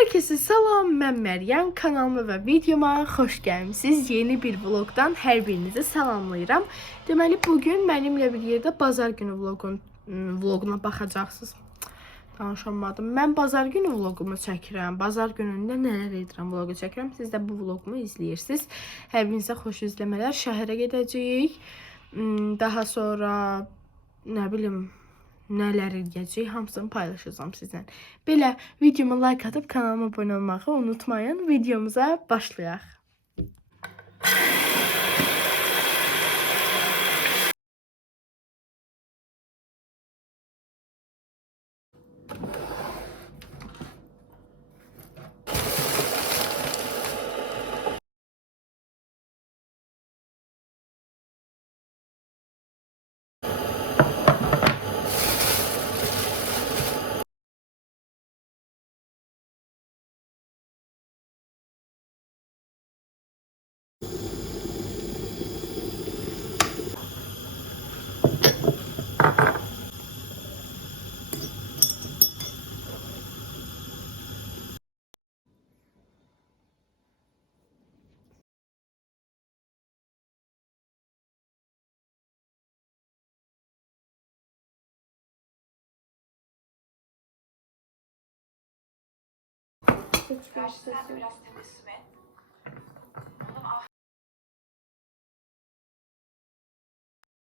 Herkese salam, mən Məryəm. Kanalıma və videoma xoş gəlmisiniz. Yeni bir vlogdan hər birinizi salamlayıram. Deməli, bugün mənimlə bir yerdə bazar günü vloguna baxacaqsınız. Danışamadım. Mən bazar günü vlogumu çəkirəm. Bazar günündə nələr edirəm vlogu çəkirəm. Siz də bu vlogumu izləyirsiniz. Hər birinizə xoş izləmələr. Şəhərə gedəcəyik. Daha sonra nə bilim nələr edəcək, hamısını paylaşacağım sizlə. Belə videoma like atıb kanalıma abunə olmağı unutmayın. Videomuza başlayaq.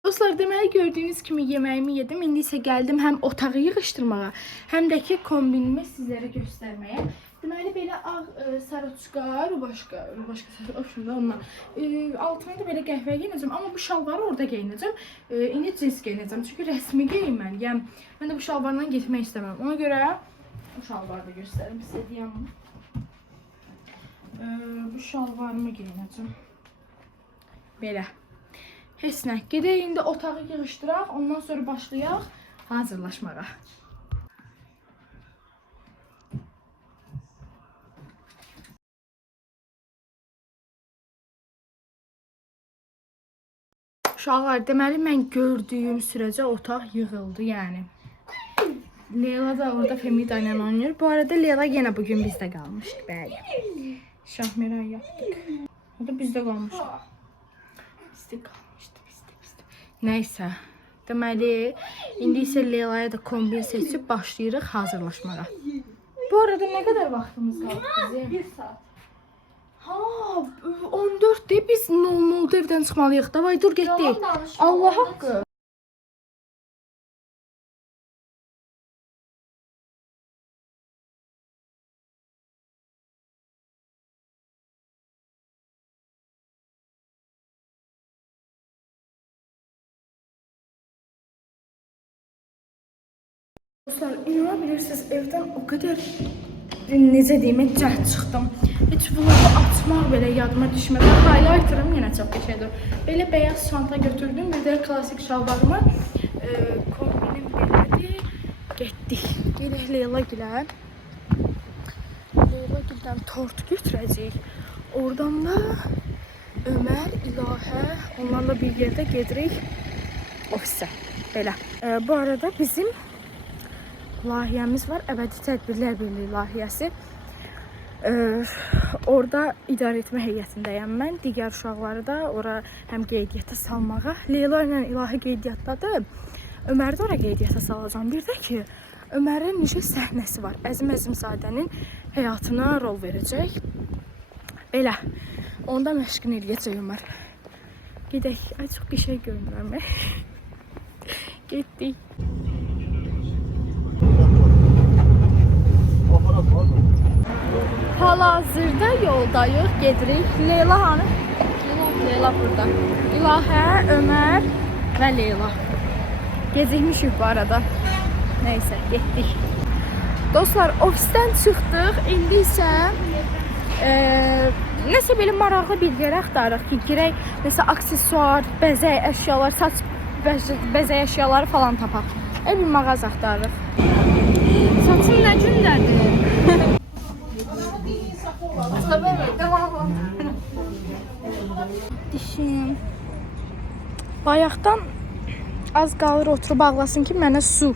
Dostlar, deməli gördüyünüz kimi yeməyimi yedim. İndi isə gəldim həm otağı yığışdırmağa, həm də ki kombinimi sizlərə göstərməyə. Deməli belə ağ saroçka, rubaşka saroçka ondan. Altına da belə qəhvə geyinəcəm, amma bu şalvarı orada geyinəcəm. İndi cins geyinəcəm, çünki rəsmi geyinməliyəm. Mən də bu şalvarla getmək istəmirəm. Ona görə bu şalvarı da göstərim sizə deyəm. Bu şalvarımı geyinəcəm. Belə. Heç nə. Gedək indi otağı yığışdıraq, ondan sonra başlayaq hazırlaşmağa. Uşaqlar, deməli mən gördüyüm sürəcə otaq yığıldı, yəni. Leyla da orada Femida ilə oynayır. Bu arada Leyla yenə bugün bizdə qalmışdı, bəli. Şahmeran yaptık. O da bizdə qalmışdı. Bizdə qalmışdı. Nəysə, deməli, indi isə Leyla'ya da kombin seçib başlayırıq hazırlaşmağa. Bu arada nə qədər vaxtımız qaldı bizim? 1 saat. Ha, 14'də biz 00'da evdən çıxmalıyıq. Davay, dur, getdik. Allah haqqı. Dostlar, inanabilirsiniz, evdən o qədər necə deyim, cəhd çıxdım. Heç vlogu açmaq belə yadıma düşmədi. Highlighterım yenə çox qəşəngdir. Belə beyaz çanta götürdüm, bir də klassik şalvarımı. Kombinim belədir. Getdik. Gedək Leyla gilə. Leyla gildən tort götürəcəyik. Oradan da Ömər, İlahə, onlarla bir yerdə gedirik ofisə. Belə. Bu arada bizim layihəmiz var. Əbədi Tədbirlər Birliyi layihəsi. Orada idarə etmə heyətindəyəm mən. Digər uşaqları da ora həm qeydiyyata salmağa. Leyla ilə İlahə qeydiyyatdadır. Öməri də ora qeydiyyata salacağım. Bir də ki, Ömərin necə səhnəsi var. Əzim Əzimzadənin həyatına rol verəcək. Belə. Onda məşqin eləyəcək Ömər. Gedək. Ay, çox bir şey görmürəm. Getdik. Hal-hazırda yoldayıq, gedirik. Leyla hanı? Leyla burada. İlahə, Ömər və Leyla. Gecikmişik bu arada. Neysə, getdik. Dostlar, ofisdən çıxdıq. İndi isə nəsə belə maraqlı bir yer axtarırıq ki, girək, nəsə aksesuar, bəzək əşyalar, saç bəzək əşyaları falan tapaq. Bir mağaz axtarırıq. Saçın nə gündədir? Dişim. Bayaqdan az qalır oturub ağlasın ki, mənə su.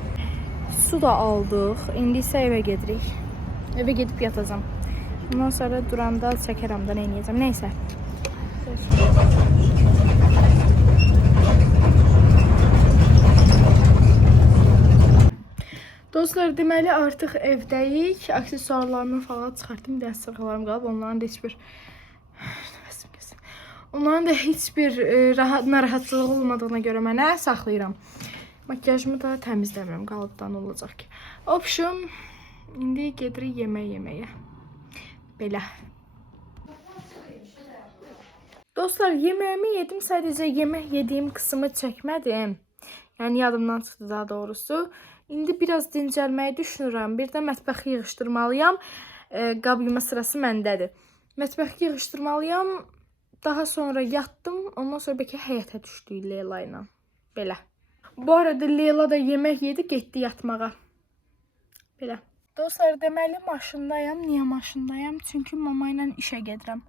Su da aldıq. İndi isə evə gedirik. Eve gedib yatacağam. Ondan sonra duranda çəkərəm də nə edəcəm. Nəysə. Dostlar, deməli artıq evdəyik. Aksesuarlarımı falan çıxartdım. Bir dənə sırğalarım qalıb. Onların da heç bir narahatçılığı olmadığına görə mənə saxlayıram. Makyajımı da təmizləmirəm. Qalıbdan olacaq ki. Opşum, indi gedirik yeməyə. Belə. Dostlar, yeməyimi yedim. Sadəcə yemək yediyim qısmı çəkmədim. Yəni yadımdan çıxdı daha doğrusu. İndi biraz dincəlməyi düşünürəm. Bir də mətbəxi yığışdırmalıyam. Qab yuma sırası məndədir. Mətbəxi yığışdırmalıyam. Daha sonra yatdım. Ondan sonra bəlkə həyətə düşdük Leyla ilə. Belə. Bu arada Leyla da yemək yedi, getdi yatmağa. Belə. Dostlar, deməli maşındayam. Niyə maşındayam? Çünki mama ilə işə gedirəm.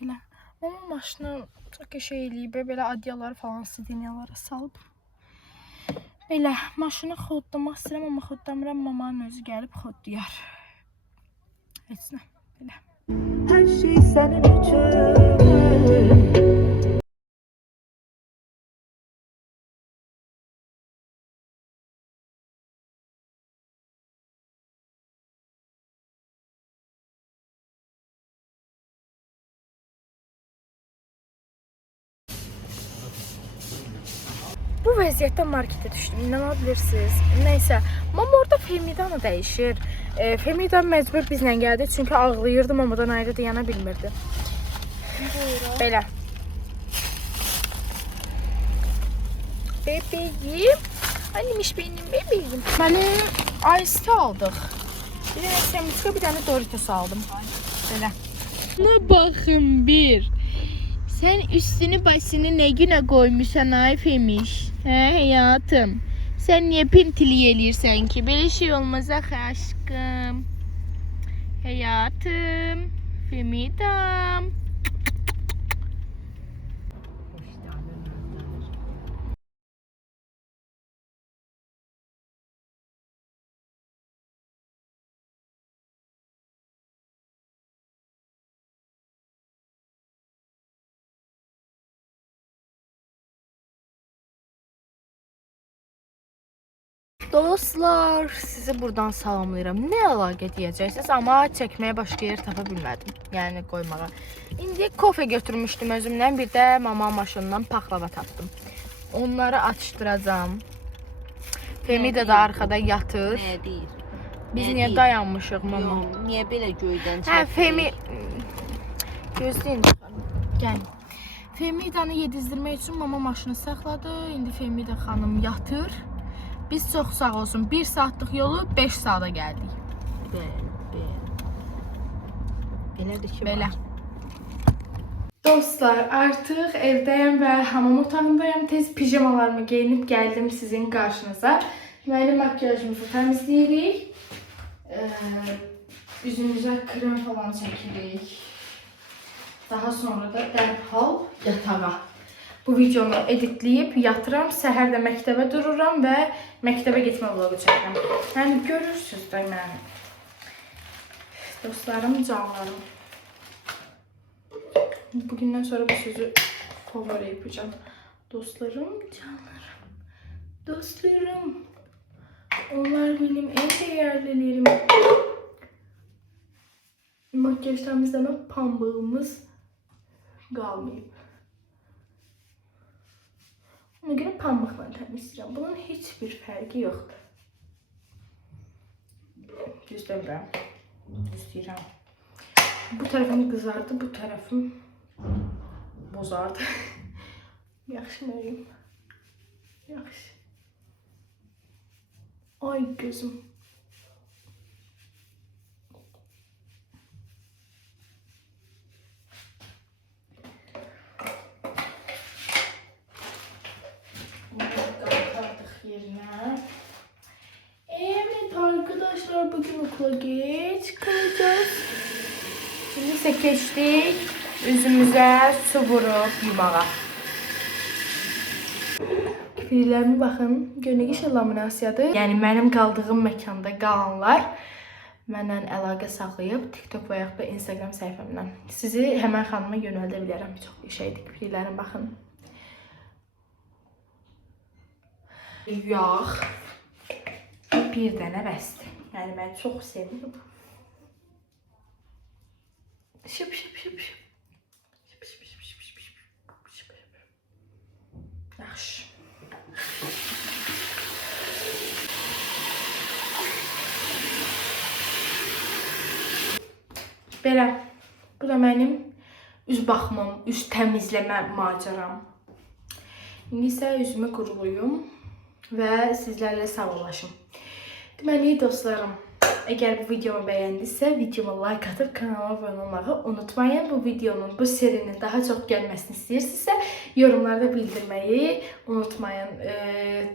Belə. Mama maşını çox şey eləyib. Belə adyaları falan sidinyalara salıb. Belə, maşını xodlamaq istəyirəm, amma xodlamıram. Mamanın özü gəlib xodlayar. Heç nə. Belə. Hər şey sənin üçün. Bu vəziyyətdə marketə düşdüm. İnanabilirsiniz. Nəysə, mama orada Femidanı dəyişir. Femidan məcbur bizlə gəldi. Çünki ağlayırdı, mamadan ayrı dayana bilmirdi. Belə. Bebeğim. Annemiş benim bebeğim. Mənim ice aldıq. Bir dənə semiska, bir dənə Doritos aldım. Belə. Buna baxın bir. Sen üstünü başını ne güne koymuşsan Ayfemiş? He hayatım. Sen niye pintili elirsen ki? Böyle şey olmaz aşkım. Hayatım. Femidam. Dostlar, sizi buradan salamlayıram. Nə əlaqə deyəcəksiniz, amma çəkməyə başqa yer tapa bilmədim. Yəni qoymağa. İndi kofe götürmüşdüm özümlə, bir də mama maşınından paxlava tapdım. Onları açdıracağam. Femida da arkada yatır. Nə deyir? Biz niyə dayanmışıq mama? Yox, niyə belə göydən çəkdik? Hə, Femi... Gözləyin. Gəl. Femidanı yedizdirmək üçün mama maşını saxladı. İndi Femida xanım yatır. Biz çox sağ olsun. 1 saatlıq yolu 5 saata gəldik. Belədir ki, belə. Dostlar, artıq evdəyəm və hamam otağındayım. Tez pijamalarımı geyinib gəldim sizin qarşınıza. Deməli, makyajımızı təmizləyirik. Üzümüzə krem falan çəkirik. Daha sonra da dərhal yatağa. Bu videonu editləyib yatıram, səhər də məktəbə dururam və məktəbə getmə vlogu çəkirəm. Yəni görürsünüz də mənim dostlarım, canlarım. Bugündən sonra bu sözü favori yapacağım. Dostlarım, canlarım. Dostlarım. Onlar benim en değerlilerim. Makyaj temizleme pambığımız qalmayıb. Ona görə pambıqla təmizləyirəm. Bunun heç bir fərqi yoxdur. Düzdürəm. Düzdürəm. Bu tərəfim qızardı, bu tərəfim bozardı. Yaxşı məyim? Yaxşı. Ay gözüm. Evet arkadaşlar, bugün okula geç kalacağız. Şimdi ise geçtik üzümüze su vurup yumağa. Kifirlərimi baxın, gönüllü laminasiyadır. Yəni mənim qaldığım məkanda qalanlar. mənlə əlaqə saxlayıb TikTok və yaxud da Instagram səhifəmdən sizi həmən xanıma yönəldə bilərəm. Çox şeydik, fikirlərim baxın. Yağ bir dənə bəsdir. Yəni mən çox sevirəm. Şıp şıp şıp şıp. Yaxşı. Belə, bu da mənim üz baxmam, üz təmizləmə macəram. İndi isə üzümü quruluyum və sizlərlə sağollaşım. Deməli, dostlarım, əgər bu videomu bəyəndinizsə, videoma like atıb kanalıma abunə olmağı unutmayın. Bu videonun, bu serinin daha çox gəlməsini istəyirsinizsə, yorumlarda bildirməyi unutmayın.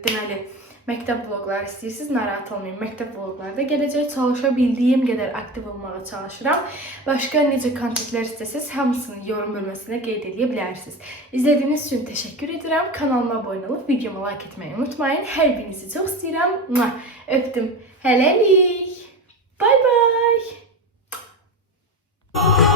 Deməli, məktəb vlogları istəyirsiniz, narahat olmayın. Məktəb vloglarda gələcək, çalışa bildiyim qədər aktiv olmağa çalışıram. Başqa necə kontentlər istəsəniz, hamısını yorum bölməsində qeyd edə bilərsiniz. İzlədiyiniz üçün təşəkkür edirəm. Kanalıma abunə olub, videoma like etməyi unutmayın. Hər birinizi çox istəyirəm. Öpdüm. Hələlik. Bye bye.